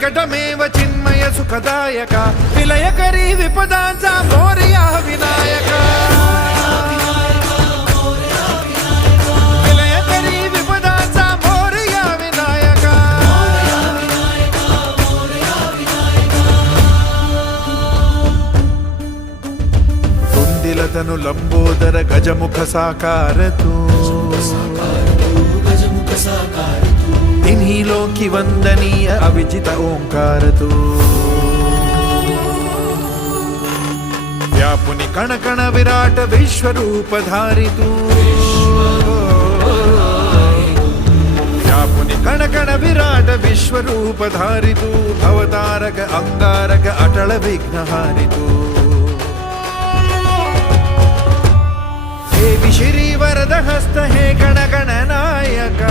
विकटमेव चिन्मय सुखदायक विलयकरी विपदांचा मोरया विनायक विलयकरी विपदांचा मोरया विनायक कुंदिलतनु लंबोदर गजमुख साकार तू तिन्ही लोकी वंदनीय अविजित ओंकार तू व्यापुनि कण कण विराट विश्वरूप धारी तू व्यापुनि कण कण विराट विश्वरूप धारी तू भवतारक अंगारक अटल विघ्नहारी तू देवी श्री वरद हस्त हे गण गण नायका